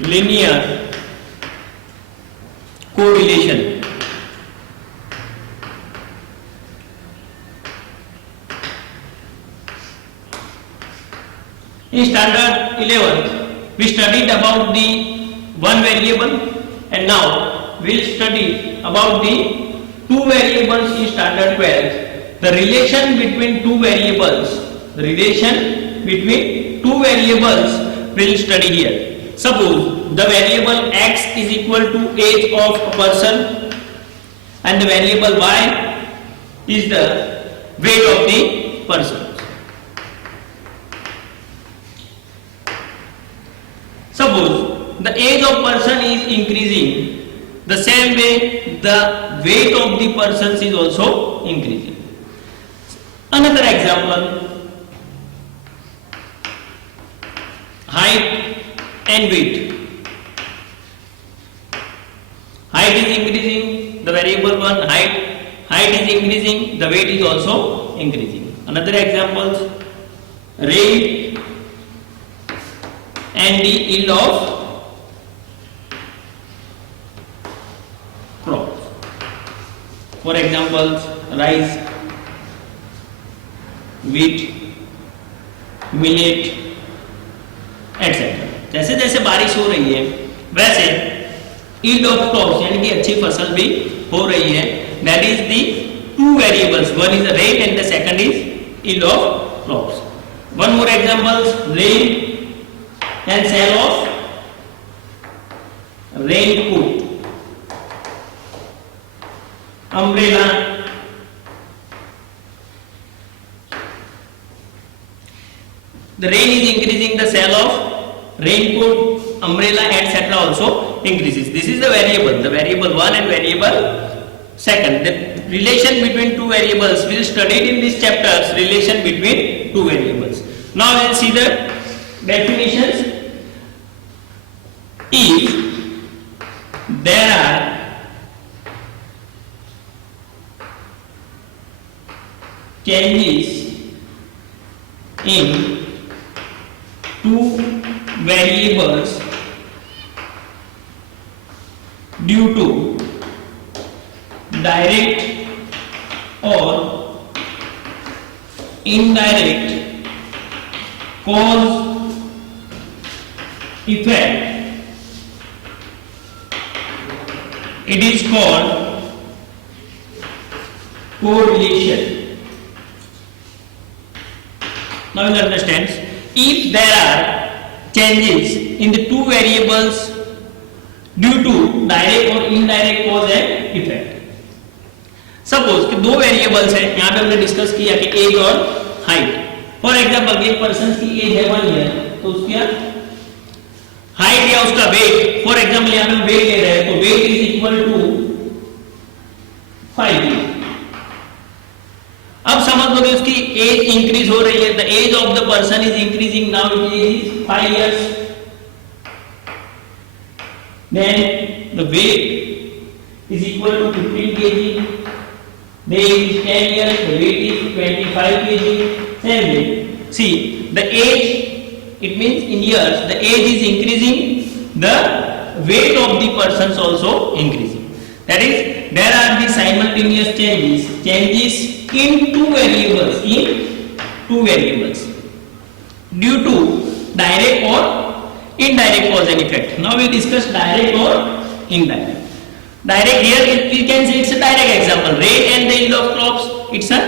linear correlation. In standard 11 we studied about the one variable, and now we'll study about the two variables in standard 12. The relation between two variables, we'll study here. Suppose the variable x is equal to age of a person and the variable y is the weight of the person. Suppose the age of person is increasing, the same way the weight of the persons is also increasing. Another example, height and weight. Height is increasing, the variable one height is increasing, the weight is also increasing. Another example, rate and the yield of crops. For example, rice, wheat, millet, etc. जैसे जैसे बारिश हो रही है वैसे yield of crops यानी कि अच्छी फसल भी हो रही है. That is the two variables. One is the rate and the second is yield of crops. One more example, rain and sale of raincoat, umbrella. The rain is increasing, the sale of raincoat, umbrella, etc. also increases. This is the variable 1 and variable second. The relation between two variables we will study in this chapter. Relation between two variables. Now we will see the definitions. If there are changes in two variables due to direct or indirect cause effect, it is called correlation. Now you understand, if there are changes in the two variables due to direct or indirect cause and effect. Suppose कि दो variables हैं, यहाँ पे हमने discuss किया कि as और height. For example एक पर्सन की एज है 1 ईयर, तो उसका हाइट या उसका वेट, फॉर एग्जांपल यहाँ पे हम वेट ले रहे हैं, तो weight is equal to 5 kg. अब समझ लो कि उसकी एज इंक्रीज हो रही है. The age of the person is increasing, now it is 5 years. Then the weight is equal to 15 kg. The age is 10 years, the weight is 25 kg. Same way. See, the age, it means in years, the age is increasing, the weight of the persons also increasing. That is, there are the simultaneous changes in two variables due to direct or indirect cause and effect. Now we discuss direct or indirect. Direct, here we can say it's a direct example. Rain and the yield of crops, it's a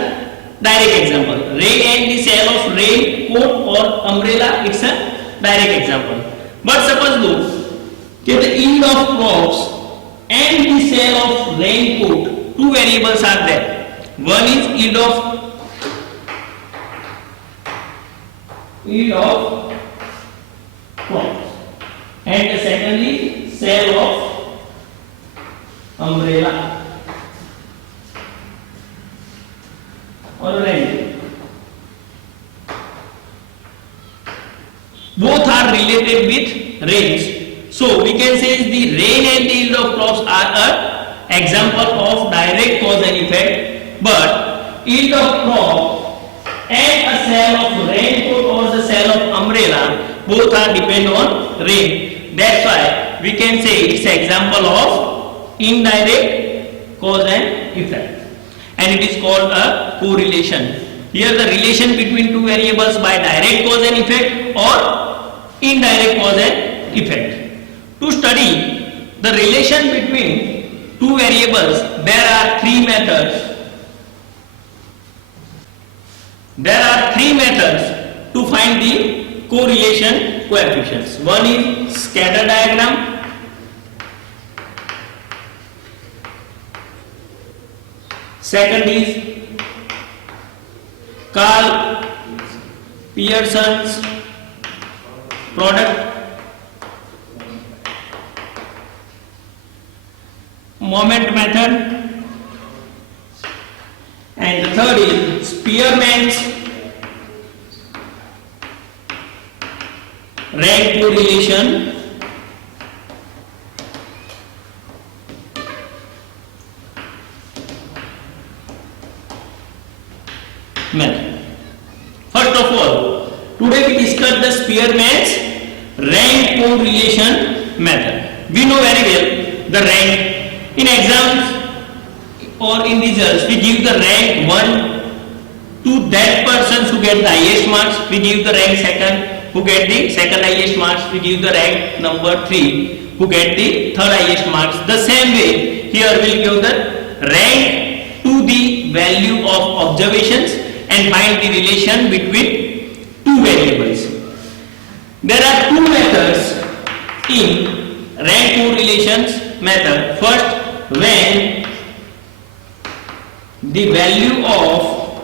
direct example. Rain and the sale of raincoat or umbrella, it's a direct example. But suppose that the yield of crops and the sale of raincoat, two variables are there. One is yield of crops and the second is sale of umbrella or rain. Both are related with rains. So we can say the rain and the yield of crops are an example of direct cause and effect, but yield of crop and a sale of raincoat or the sale of umbrella both are depend on rain. That's why we can say it's an example of indirect cause and effect, and it is called a correlation. Here the relation between two variables by direct cause and effect or indirect cause and effect. To study the relation between two variables, there are three methods. There are three methods to find the correlation coefficients. One is scatter diagram, second is Karl Pearson's product moment method, and the third is Spearman's rank correlation method. First of all, today we discuss the Spearman's rank correlation method. We know very well the rank. In exams or in results, we give the rank 1 to that persons who get the highest marks. We give the rank second who get the second highest marks. We give the rank number 3 who get the third highest marks. The same way here we will give the rank to the value of observations and find the relation between two variables. There are two methods in rank correlations method. First, when the value of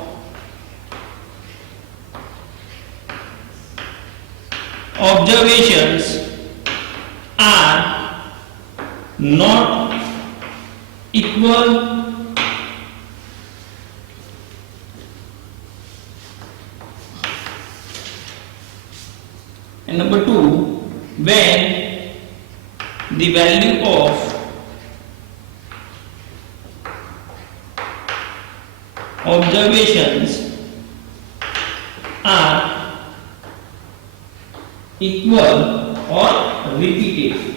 observations are not equal and number 2, when the value of observations are equal or repeated.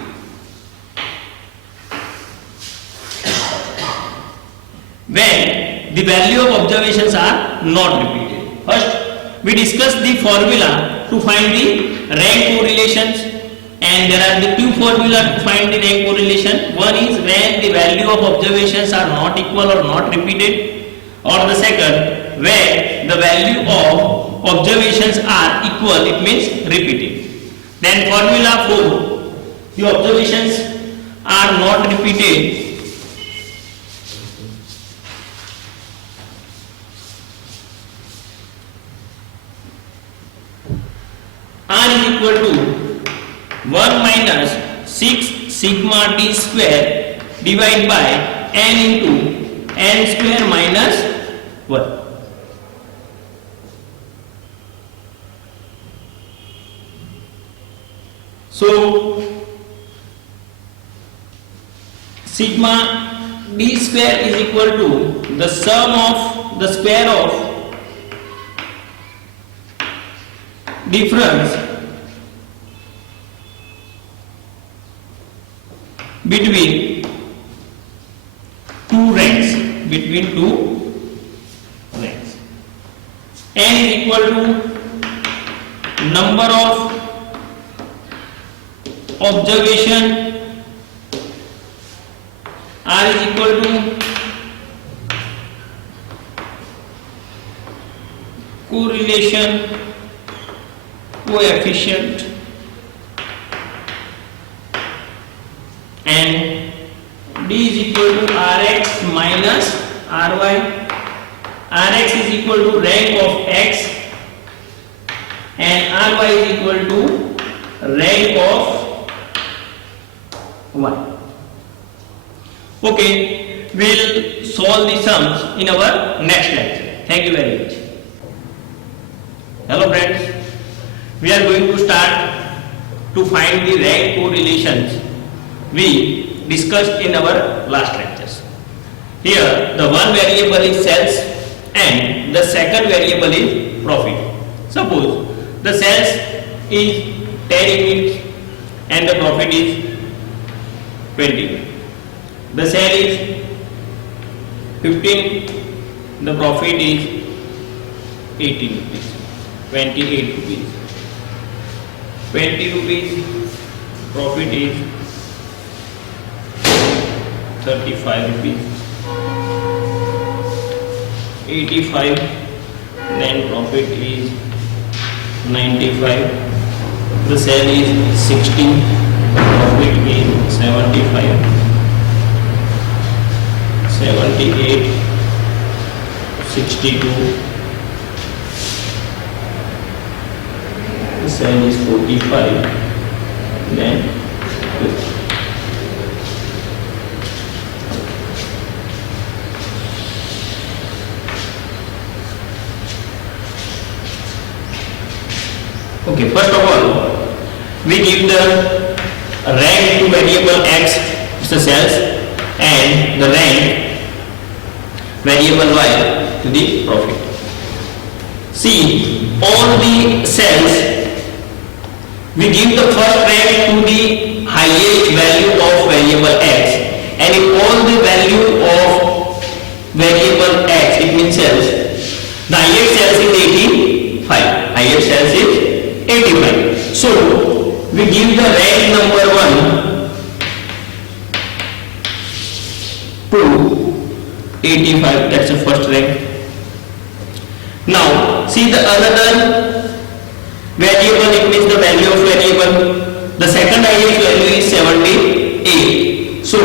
When the value of observations are not repeated. First, we discuss the formula to find the rank correlations, and there are the two formulas to find the rank correlation. One is when the value of observations are not equal or not repeated, or the second where the value of observations are equal, it means repeated. Then formula for the observations are not repeated, R is equal to 1 minus 6 sigma d square divided by n into n square minus 1. So sigma d square is equal to the sum of the square of difference between two ranks, n is equal to number of observation, r is equal to correlation coefficient, and d is equal to rx minus ry. Rx is equal to rank of x and ry is equal to rank of y. Okay, we'll solve the sums in our next lecture. Thank you very much. Hello friends, we are going to start to find the rank correlations we discussed in our last lectures. Here the one variable is sales and the second variable is profit. Suppose the sales is 10 units and the profit is 20. The sale is 15, the profit is 18 rupees, 28 rupees. 20 rupees, profit is 35 rupees. 85, then profit is 95. The sale is 16, profit is 75. 78, 62. The sale is 45. Then okay, first of all, we give the rank to variable x, it's the sales, and the rank variable y to the profit. See, all the cells, we give the first rank to the highest value of variable x, and if all the value of variable x, it means cells, the highest cells is 85, highest cells is 85. So we give the rank number 1 to 85, that's the first rank. Now see the another variable, it means the value of variable, the second highest value is 78. So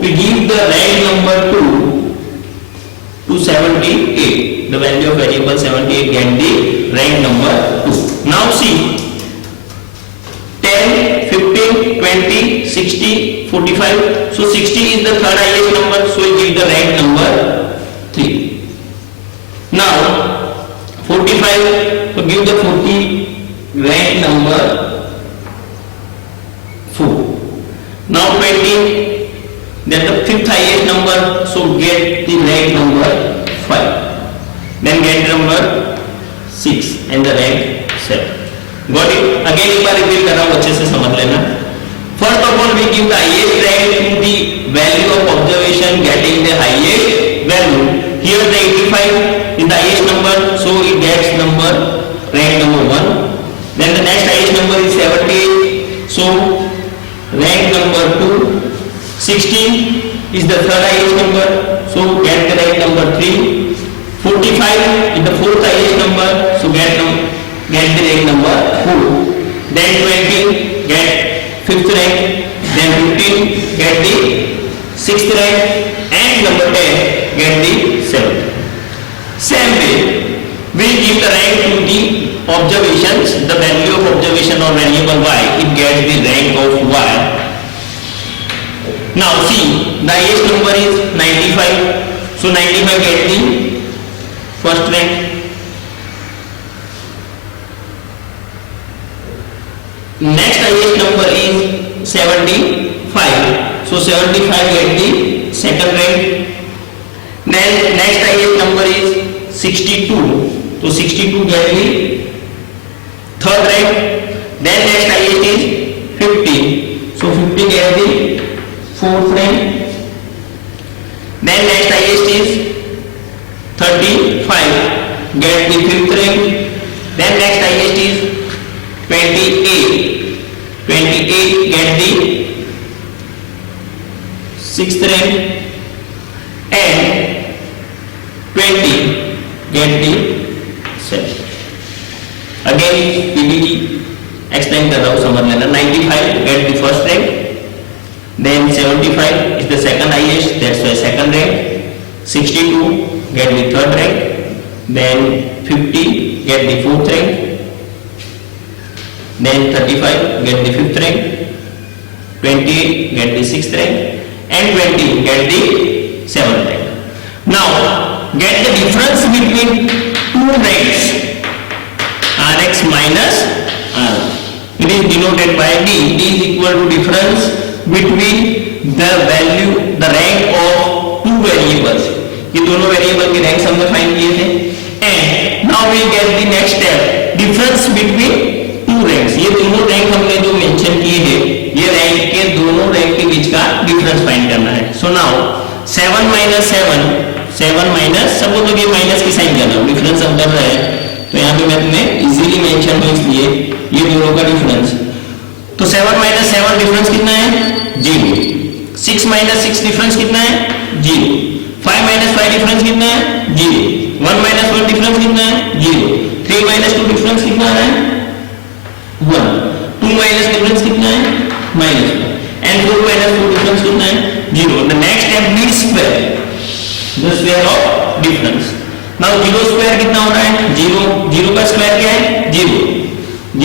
we give the rank number 2 to 78, the value of variable 78 get the rank number 2. Now see, 10, 15, 20, 60, 45. So 60 is the third highest number, so we give the rank number 3. Now 45, so give the 40 rank number 4. Now 20, then the fifth highest number, so get the rank number 5. Then get number 6 and the rank 7. Got it? Again एक बार repeat कर रहा हूँ, अच्छे से समझ लेना. First of all, we give the highest rank to the value of observation getting the highest value. Here the 85 is the highest number, so it gets number rank number 1. Then the next highest number is 78, so rank number 2. 16 is the third highest number, so get the rank number 3. 45 is the fourth highest number, so get the rank number 4. Then 20 get fifth rank, then 15 get the sixth rank, and number 10 get the 7th. Same way, we give the rank to the observations, the value of observation or variable y, it gets the rank of y. Now see, the highest number is 95, so 95 get the first rank. Next highest number is 75, so 75 get the second rank. Then next highest number is 62, so 62 get the third rank. Then next highest is 50, so 50 get the fourth rank. Then next highest is 35, get the fifth rank. Then next highest is 28, 28 get the sixth rank, and 20 get the seventh. Again PPT explain कर रहा हूँ, समझ लेना. 95 get the first rank, then 75 is the second highest, that's why second rank. 62 get the third rank, then 50 get the fourth rank, then 35 get the fifth rank, 28 get the sixth rank, and 20 get the seventh rank. Now get the difference between two ranks, Rx minus R. It is denoted by D. D is equal to difference between the value, the rank of two variables. ये दोनों variable की rank हमने find किए थे. And now we get the next step, difference between two ranks. ये दोनों rank हमने जो मेंशन किए हैं, डिफरेंस फाइंड करना है. So now 7 minus 7, 7 minus, suppose तो ये माइनस की साइन कर रहा हूँ, डिफरेंस हम कर रहे हैं तो यहाँ पे मैं तुम्हें इजीली मेंशन हूँ इसलिए ये दोनों का डिफरेंस. तो 7 minus 7 डिफरेंस कितना है? 0. 6 minus 6 डिफरेंस कितना है? 0. 5 minus 5 डिफरेंस कितना है? 0. 1 minus 1 डिफरेंस कितना है? 0. 3 minus 2 डिफरेंस कितना है? 1. 2 minus डिफरेंस कितना है? -1. and 4 minus 4 डिफरेंस कितना है? 0. The next step means square. The square of difference. Now 0 square कितना हो रहा है? 0. 0 का स्क्वायर क्या है? 0.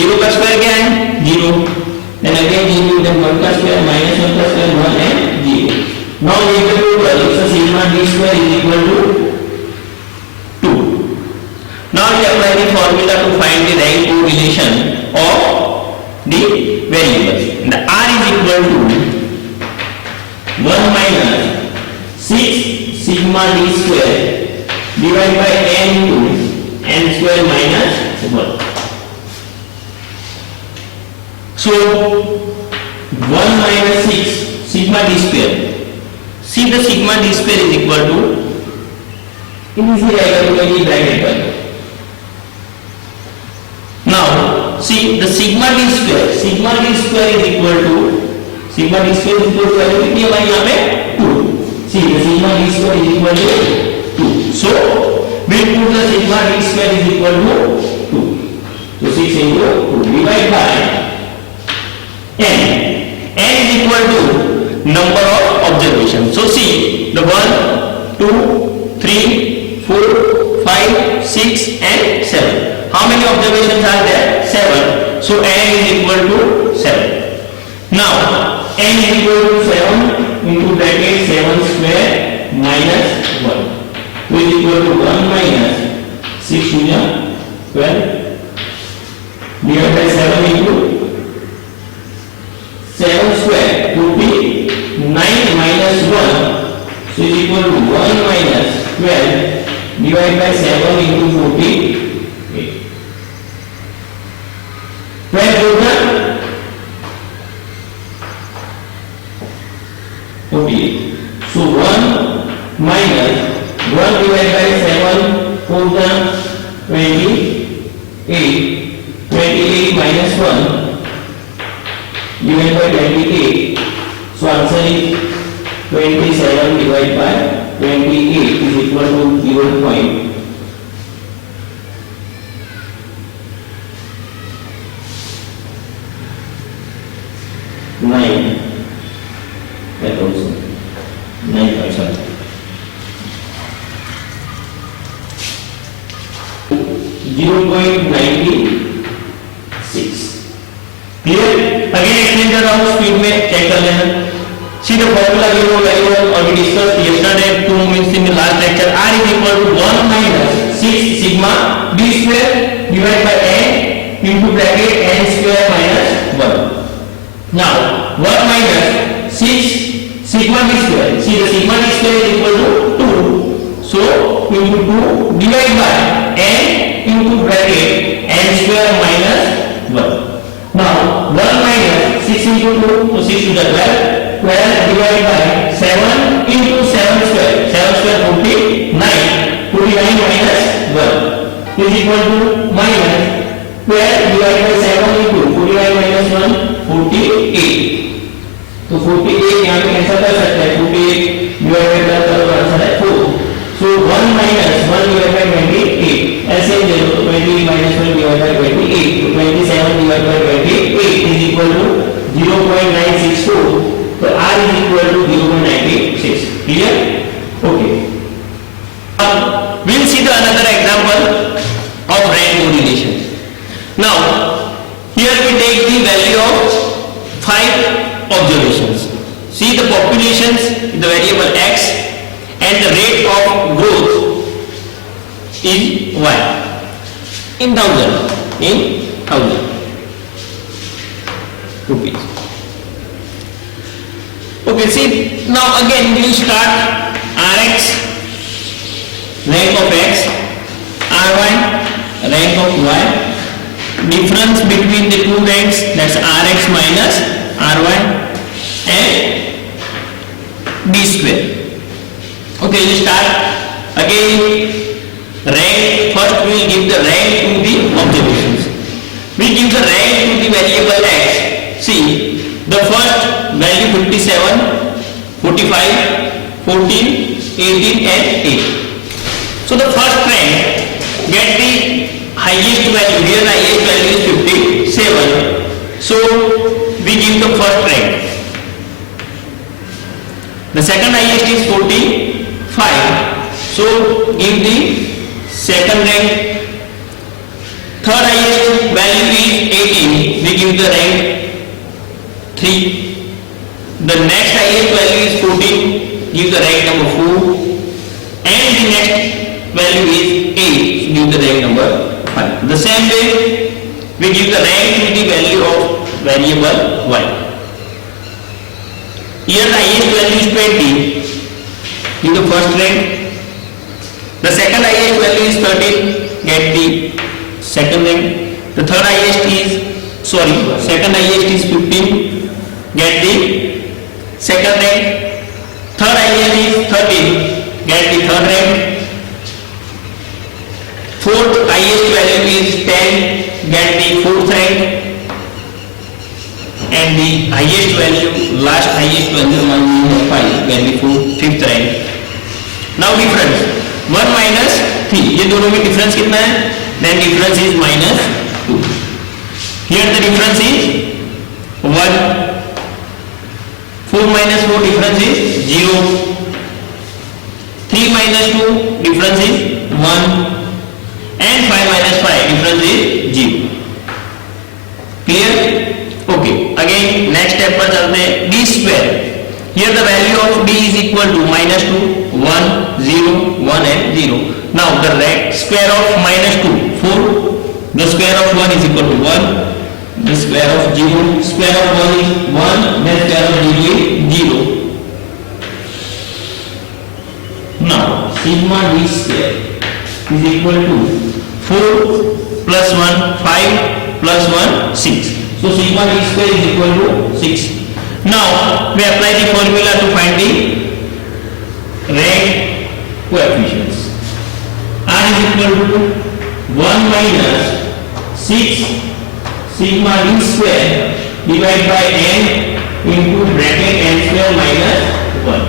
0 का स्क्वायर क्या है? 0. Then again 0. Then 1 का स्क्वायर minus 1 का स्क्वायर 1 है 0. Now we have to prove so sigma d square is equal to 2. Now we apply the formula to find the rank correlation of the variables. The r is equal to 1 minus 6 sigma d square divided by n into n square minus 1. So 1 minus 6 sigma d square. See the sigma d square is equal to, it is the bracket one. Now see the sigma d square is equal to, sigma d square is equal to कितनी है भाई यहाँ पे 2. See the sigma d square is equal to 2. So we put the sigma d square is equal to 2. So 6 into 2 divided by n. N is equal to number of observations. So see the 1, 2, 3, 4, 5, 6 and 7. How many observations are there? 7. So n is equal to 7. Now n is equal to 7 into bracket 7 square minus 1, which is equal to 1 minus 6 to 12 divided by 7 into 7 square would be 9 minus 1, so is equal to 1 minus 12 divided by 7 into 48. 12 होगा 48. So 1 minus 1 divided by 7 होगा 28. 28 minus 1 divided by 28. So answer is 27 divided by 28 is equal to 0.9. That also 9%. 0.96. Clear? Again explain कर रहा हूँ, speed में check कर लेना. See the formula we know very well or we discussed yesterday 2 minutes in the last lecture. R is equal to 1 minus 6 sigma d square divided by n into bracket n square minus 1. Now 1 minus 6 sigma d square. See the sigma d square is equal to 2. So into 2 divided by n into bracket n square minus 1. Now 1 minus 6 into 2, so 6 to the 12. 12 divided by 7 into 7 square. 7 square 49. 49 minus 1 is equal to minus 12 divided by 7 into 49 minus 1, 48. तो 48 यहाँ पे cancel कर सकते हैं. 48 divided by 12 answer है 4. So 1 minus 1 divided by 28. ऐसे ही देखो तो 20 minus 1 divided by 28. तो 27 divided by 28 is equal to 0.964. So R is equal to 0.96. Clear? Okay. We'll see the another example of rank correlation. Now, here we take the value of 5 observations. See the populations, the variable x, and the rate of growth is y. In thousand rupees. Okay, see now again we will start Rx, rank of x, Ry, rank of y, difference between the two ranks, that's Rx minus Ry, and d square. Okay, we start again. Rank, first we will give the rank to the observations. We give the rank to the variable x. See, the first value 57, 45, 14, 18 and 8. So the first rank get the highest value. Here the highest value is 57. So we give the first rank. The second highest is 45. So give the second rank. Third highest value is 18. We give the rank 3. The next highest value is 14. Give the rank number 4. And the next value is 8. So give the rank number 5. The same way we give the rank to the value of variable y. Here the highest value is 20. Give the first rank. The second highest value is 13. Get the second rank. The third highest is second highest is 15. Get the second rank. Third highest is 13. Get the third rank. Fourth highest value is 10. Get the fourth rank. And the highest value, last highest value is 5. Get the fifth rank. Now difference. 1 minus 3. ये दोनों में difference कितना है? Then difference is minus 2. Here the difference is 1. 4 minus 4 difference is 0. 3 minus 2 difference is 1. And 5 minus 5 difference is 0. Clear? Okay. Again next step पर चलते हैं. D square. Here the value of d is equal to minus 2, 1, 0, 1 and 0. Now the square of minus 2, 4. The square of 1 is equal to 1. The square of 0, square of 1 is 1. Then square of 0 is 0. Now sigma d square is equal to 4 plus 1, 5 plus 1, 6. So sigma d square is equal to 6. Now we apply the formula to find the rank coefficients. R is equal to 1 minus 6 sigma d square divided by n into bracket n square minus 1.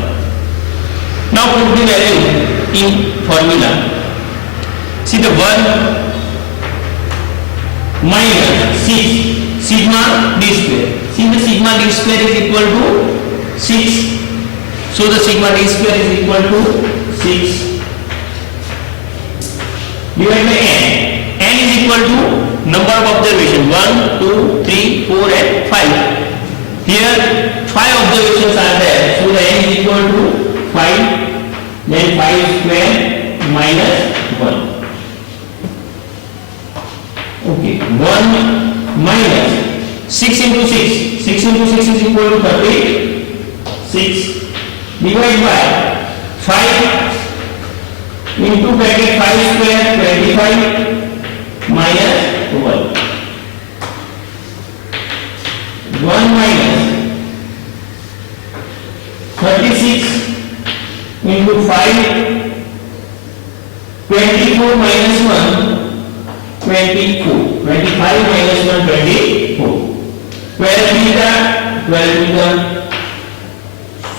Now put the value in formula. See the 1 minus 6 sigma d square. See the sigma d square is equal to 6. So the sigma d square is equal to 6 divided by n. N is equal to number of observation 1, 2, 3, 4 and 5. Here 5 observations are there. So the n is equal to 5. Then 5 square minus 1. Okay. 1 minus 6 into 6. 6 into 6 is equal to 36. Divide by 5 into bracket 5 square 25 minus 1. 1 minus 36 into 5 24 minus 1 24. 25 minus 1 24. 12 meter.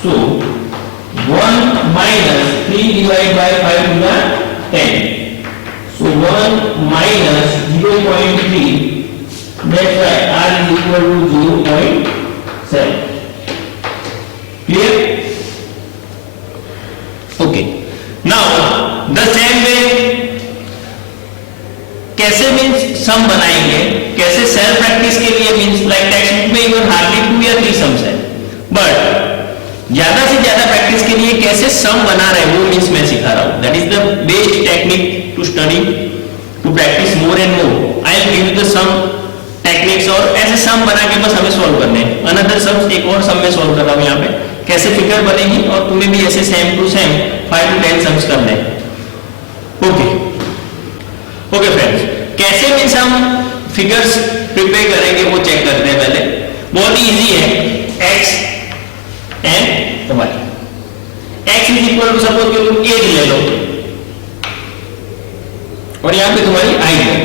So 1 minus 3 divided by 5 to the 10. So 1 minus 0.3. That's why R is equal to 0.7. Clear? Okay. Now the same way कैसे means सम बनाएंगे, कैसे self practice के लिए means like text book में even hardly 2 या 3 sums है, but ज्यादा से ज्यादा प्रैक्टिस के लिए कैसे सम बना रहे हैं वो मीन्स मैं सिखा रहा हूं. That is the best technique to study, to practice more and more. I will give you the some techniques और ऐसे सम बना के बस हमें सॉल्व करने हैं. अनदर सम्स एक और सम में सॉल्व कर रहा हूं यहाँ पे, कैसे फिगर बनेगी और तुम्हें भी ऐसे same to same 5 to 10 sums करने हैं. ओके ओके फ्रेंड्स, कैसे मीन्स हम फिगर्स प्रिपेयर करेंगे वो चेक करते हैं. पहले बहुत ही इजी है, x and y. Is equal to suppose कि तुम एज ले लो और यहां पे तुम्हारी हाइट है।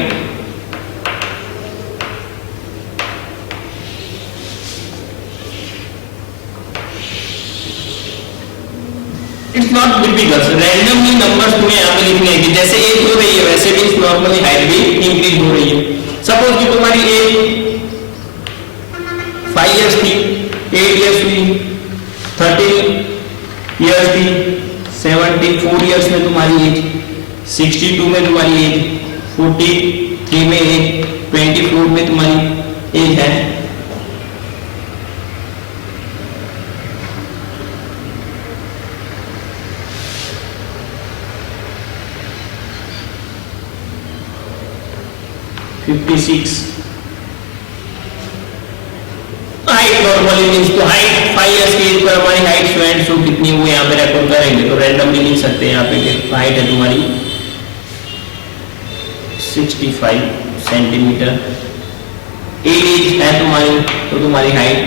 It's not difficult, randomly numbers तुम्हें यहाँ पे लिखने हैं कि जैसे एज हो रही है वैसे भी नॉर्मली हाइट भी इंक्रीज हो रही है। सपोज कि तुम्हारी एज 5 इयर्स थी, 8 इयर्स हुई, 13 इयर्स थी, 74 इयर्स में तुम्हारी एज, 62 में तुम्हारी एज, 43 में एज, 24 में तुम्हारी एज है। हाइट नॉर्मली मींस तो हाइट 5 इयर्स की एज पर हमारी हाइट शो एंड शो कितनी हुई यहाँ पे रेकॉर्ड करेंगे तो रैंडमली लिख सकते हैं यहाँ पे कि हाइट है तुम्हारी 65 सेंटीमीटर। एज है तुम्हारी तो तुम्हारी हाइट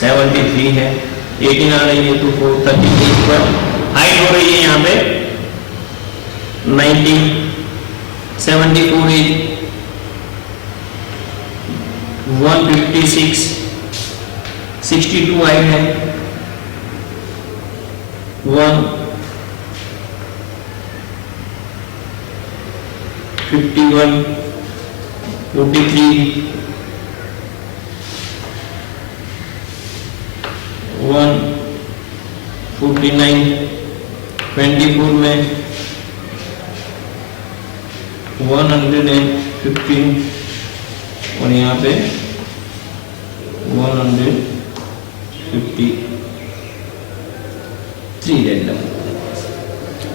73 है, 18 आ रही है तो 438 पर हाइट हो रही है यहाँ पे 90, 74 एज 156, 62 हाइट है 151, 43, 149, 24 में 115 और यहाँ पे 153 रैंडम।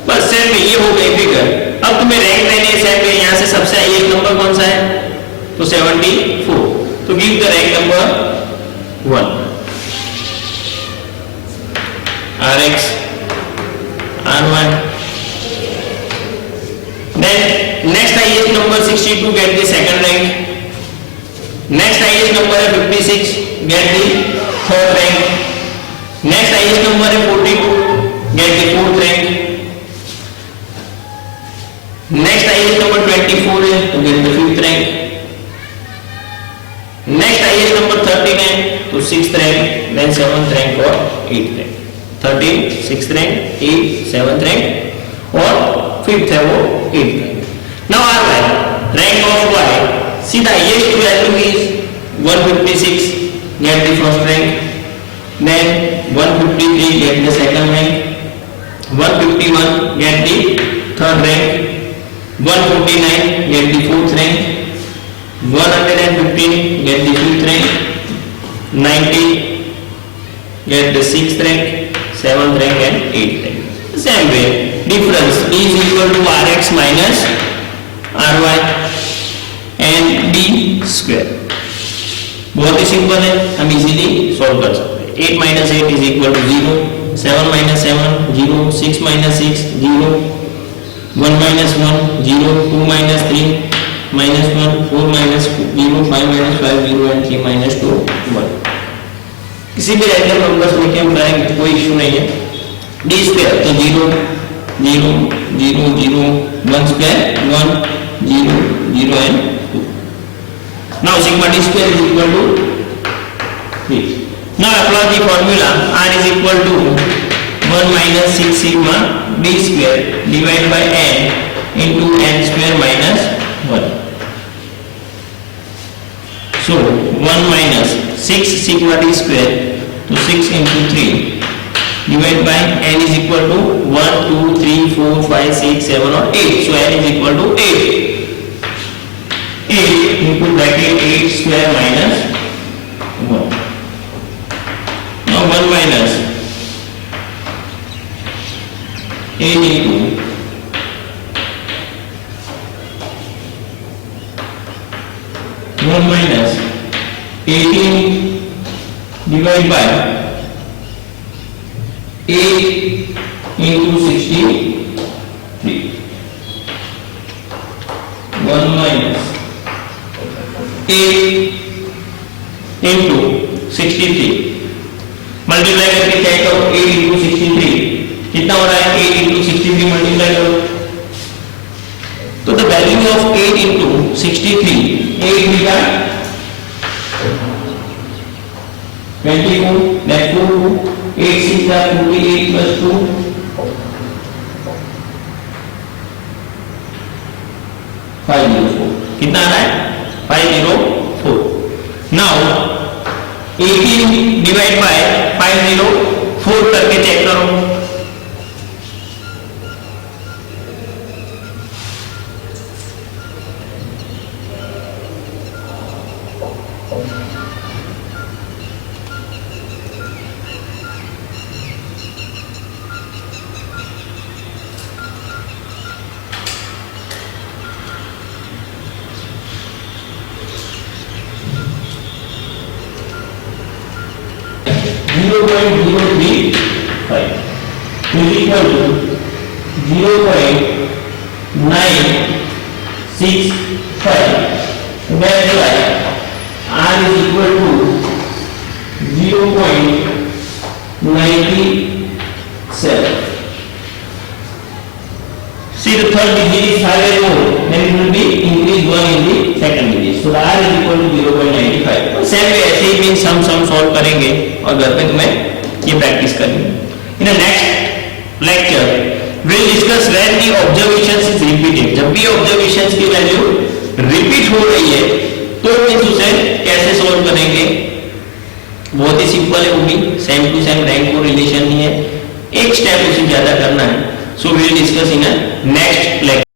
बस सेट में ये हो गई फिगर। अब तुम्हें रैंक लेनी है सेट में, यहाँ से सबसे हाईएस्ट नंबर कौन सा है तो 74, तो give the rank number 1 Rx R1। then next highest number 62 get the second rank, next highest number है 56 get the third rank, next highest number है 42 get the fourth rank, next highest number 24 है तो get the fifth rank, next highest number 13 है तो sixth rank, then seventh rank और eighth rank। 13 6th rank, 8 7th rank और 5th है वो 8th rank। Now R rank of Y, see the highest value is 156 get the first rank, then 153 get the second rank, 151 get the third rank, 149 get the fourth rank, 115 get the fifth rank, 90 get the sixth rank, 7th rank and 8th rank. Same way, difference is equal to Rx minus Ry and D square. बहुत ही simple है, हम easily solve कर सकते हैं। 8 minus 8 is equal to 0, 7 minus 7 0, 6 minus 6 0, 1 minus 1 0, 2 minus 3 minus 1, 4 minus 0, 5 minus 5 0 and 3 minus 2 1। किसी भी random numbers में क्या करेंगे कोई इशू नहीं है। डी स्क्वायर तो 0 0 0 0 1 square 1 0 0 and 2। Now sigma D square is equal to 3। Now apply the formula r is equal to 1 minus 6 sigma d square divided by n into n square minus 1। So 1 minus 6 sigma d square to 6 into 3 divided by n is equal to 1 2 3 4 5 6 7 or 8, so n is equal to 8 into bracket 8 square minus 1। now 1 minus 8 into 1 minus 18 divided by 8 into 63। 1 minus 8 into 63 multiply करके क्या करो 8 into 63 कितना हो रहा है 8 into 63 multiply करो तो the value of 8 into 63 8 का 24 that 4 8 6 का 48 plus 2 504 कितना आ रहा है 504 नाउ 18 डिवाइड बाय 504 करके चेक करो is equal to 0.965 that's why r is equal to 0.97 see the third digit is higher more then it will be increase 1 in the second digit so r is equal to 0.95 same way ऐसे ही भी sum solve करेंगे और घर पे तुम्हें ये practice करनी है in the next lecture we'll discuss when the observations is repeated जब भी observations की वैल्यू रिपीट हो रही है तो मींस उसे कैसे सॉल्व करेंगे बहुत ही सिंपल है वो भी सेम टू सेम रैंक को रिलेशन ही है एक स्टेप उसे ज्यादा करना है so we will discuss in a next lecture